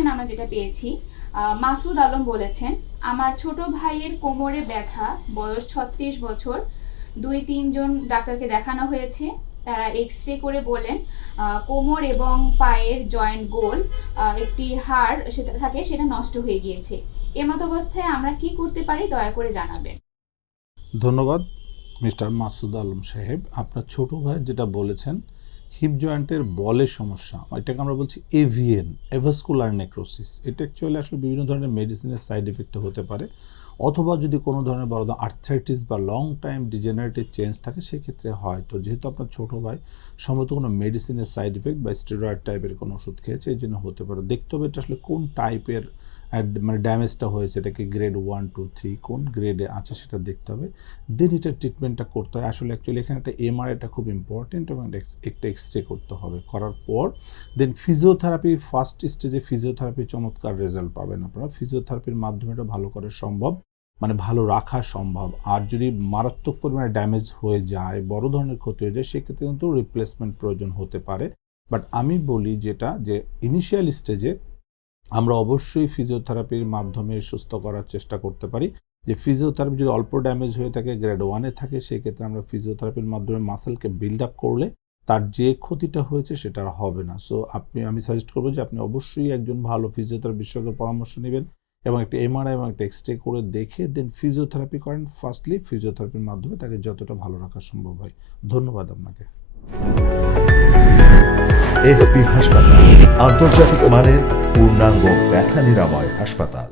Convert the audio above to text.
Information আমরা যেটা পেয়েছি, মাসুদ আলম বলেছেন, আমার ছোট ভাইয়ের কোমরে ব্যথা, বয়স 36 বছর, 2-3 জন ডাক্তারকে দেখানো হয়েছে। তারা এক্স-রে করে বলেন কোমর এবং পায়ের জয়েন্ট গোল একটি হাড় সেটা থাকে, সেটা নষ্ট হয়ে গিয়েছে। এমত অবস্থায় আমরা কি করতে পারি, দয়া করে জানাবেন। ধন্যবাদ মিস্টার মাসুদ আলম সাহেব। আপনার ছোট ভাই যেটা বলেছেন হিপ জয়েন্টের বলের সমস্যা, এটাকে আমরা বলছি এভিএন, এভাস্কুলার নেক্রোসিস। এটা অ্যাকচুয়ালি আসলে বিভিন্ন ধরনের মেডিসিনের সাইড এফেক্ট হতে পারে, অথবা যদি কোনো ধরনের বড় আর্থ্রাইটিস বা লং টাইম ডিজেনারেটিভ চেঞ্জ থাকে সেক্ষেত্রে হয়। তো যেহেতু আপনার ছোটো ভাই সম্ভবত কোনো মেডিসিনের সাইড এফেক্ট বা স্টেরয়েড টাইপের কোনো ওষুধ খেয়েছে, এই জন্য হতে পারে। দেখতে হবে এটা আসলে কোন টাইপের মানে ড্যামেজটা হয়েছে, এটাকে গ্রেড 1, 2, 3 কোন গ্রেডে আছে সেটা দেখতে হবে, দেন এটার ট্রিটমেন্টটা করতে হয়। আসলে অ্যাকচুয়ালি এখানে একটা এমআরআইটা খুব ইম্পর্টেন্ট এবং একটা এক্সরে করতে হবে। করার পর দেন ফিজিওথেরাপি, ফার্স্ট স্টেজে ফিজিওথেরাপি চমৎকার রেজাল্ট পাবেন আপনারা। ফিজিওথেরাপির মাধ্যমে এটা ভালো করা সম্ভব, মানে ভালো রাখা সম্ভব। আর যদি মারাত্মক পরিমাণে ড্যামেজ হয়ে যায়, বড় ধরনের ক্ষতি হয়ে যায়, সেক্ষেত্রে কিন্তু রিপ্লেসমেন্ট প্রয়োজন হতে পারে। বাট আমি বলি যেটা, যে ইনিশিয়াল স্টেজে আমরা অবশ্যই ফিজিওথেরাপির মাধ্যমে সুস্থ করার চেষ্টা করতে পারি। যে ফিজিওথেরাপি যদি অল্প ড্যামেজ হয়ে থাকে, গ্রেড 1-এ থাকে, সেক্ষেত্রে আমরা ফিজিওথেরাপির মাধ্যমে মাসেলকে বিল্ড আপ করলে তার যে ক্ষতিটা হয়েছে সেটা আর হবে না। সো আমি সাজেস্ট করবো যে আপনি অবশ্যই একজন ভালো ফিজিওথেরাপি বিশেষজ্ঞের পরামর্শ নেবেন এবং একটা এমআরআই এবং একটা এক্সরে করে দেখে দেন ফিজিওথেরাপি করেন। ফার্স্টলি ফিজিওথেরাপির মাধ্যমে তাকে যতটা ভালো রাখা সম্ভব হয়। ধন্যবাদ আপনাকে। এসপি হাসপাতাল, আন্তর্জাতিক মানের পূর্ণাঙ্গ ব্যথা নিরাময় হাসপাতাল।